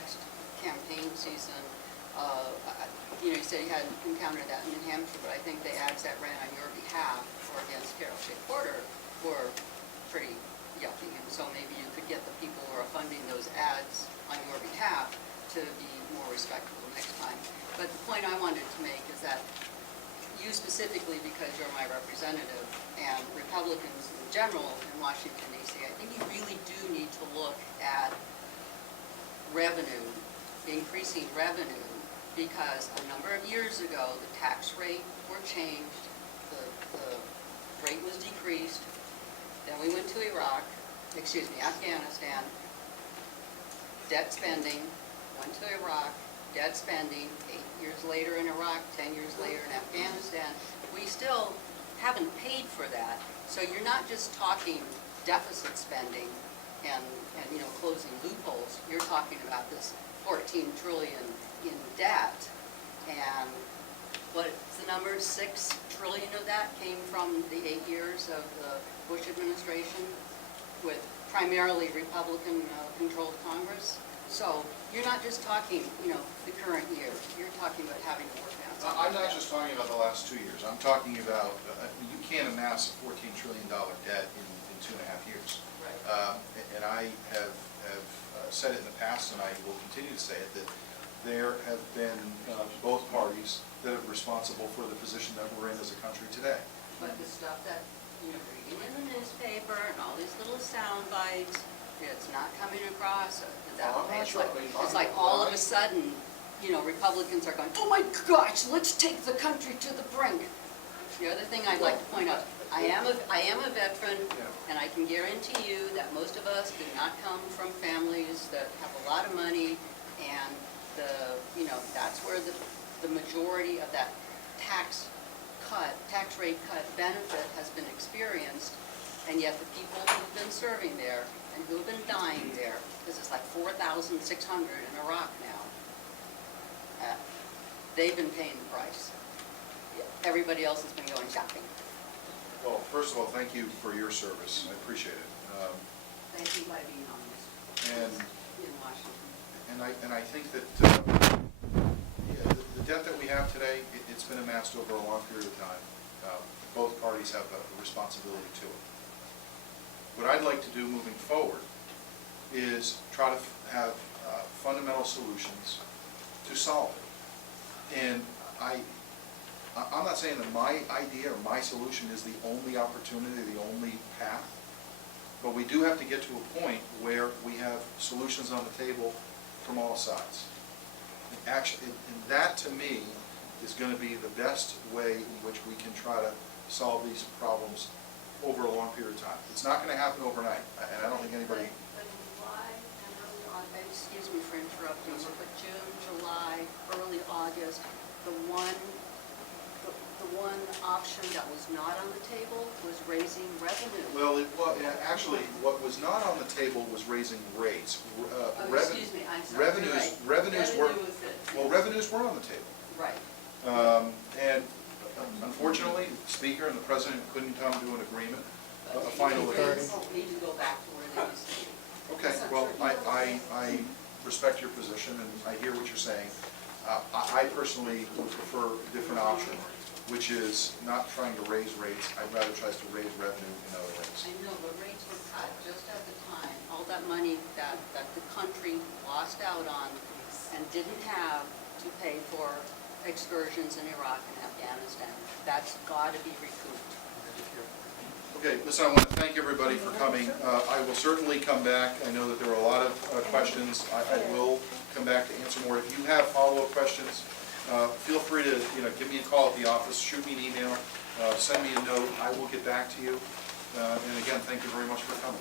next campaign season. You said you hadn't encountered that in New Hampshire, but I think the ads that ran on your behalf or against Carol Shea Porter were pretty yucky, and so maybe you could get the people who are funding those ads on your behalf to be more respectful next time. But the point I wanted to make is that you specifically, because you're my representative, and Republicans in general in Washington, D.C., I think you really do need to look at revenue, increasing revenue, because a number of years ago, the tax rate were changed, the rate was decreased, then we went to Afghanistan, debt spending, went to Iraq, debt spending, 8 years later in Iraq, 10 years later in Afghanistan. We still haven't paid for that. So you're not just talking deficit spending and closing loopholes. You're talking about this 14 trillion in debt, and what's the number? 6 trillion of that came from the 8 years of the Bush administration with primarily Republican-controlled Congress. So you're not just talking, the current year. You're talking about having to work out. I'm not just talking about the last 2 years. I'm talking about you can't amass a $14 trillion debt in 2.5 years. Right. And I have said it in the past, and I will continue to say it, that there have been both parties that are responsible for the position that we're in as a country today. But the stuff that reading in the newspaper and all these little sound bites, it's not coming across that way. It's like all of a sudden, Republicans are going, oh my gosh, let's take the country to the brink. The other thing I'd like to point out, I am a veteran, and I can guarantee you that most of us do not come from families that have a lot of money, and that's where the majority of that tax rate cut benefit has been experienced, and yet the people who've been serving there and who've been dying there, because it's like 4,600 in Iraq now, they've been paying the price. Everybody else has been going shopping. Well, first of all, thank you for your service. I appreciate it. Thank you by being honest in Washington. And I think that the debt that we have today, it's been amassed over a long period of time. Both parties have a responsibility to it. What I'd like to do moving forward is try to have fundamental solutions to solve it. And I'm not saying that my idea or my solution is the only opportunity, the only path, but we do have to get to a point where we have solutions on the table from all sides. And that, to me, is going to be the best way in which we can try to solve these problems over a long period of time. It's not going to happen overnight, and I don't think anybody... But July, excuse me for interrupting, but June, July, early August, the one option that was not on the table was raising revenue. Well, actually, what was not on the table was raising rates. Excuse me, I'm sorry. Revenues were on the table. Right. And unfortunately, the Speaker and the President couldn't come to an agreement, a final agreement. We need to go back to where they used to be. Okay, well, I respect your position, and I hear what you're saying. I personally would prefer a different option, which is not trying to raise rates. I'd rather try to raise revenue in other ways. I know, but rates were cut just at the time. All that money that the country lost out on and didn't have to pay for excursions in Iraq and Afghanistan, that's got to be recouped. Okay, listen, I want to thank everybody for coming. I will certainly come back. I know that there were a lot of questions. I will come back to answer more. If you have follow-up questions, feel free to give me a call at the office, shoot me an email, send me a note. I will get back to you. And again, thank you very much for coming.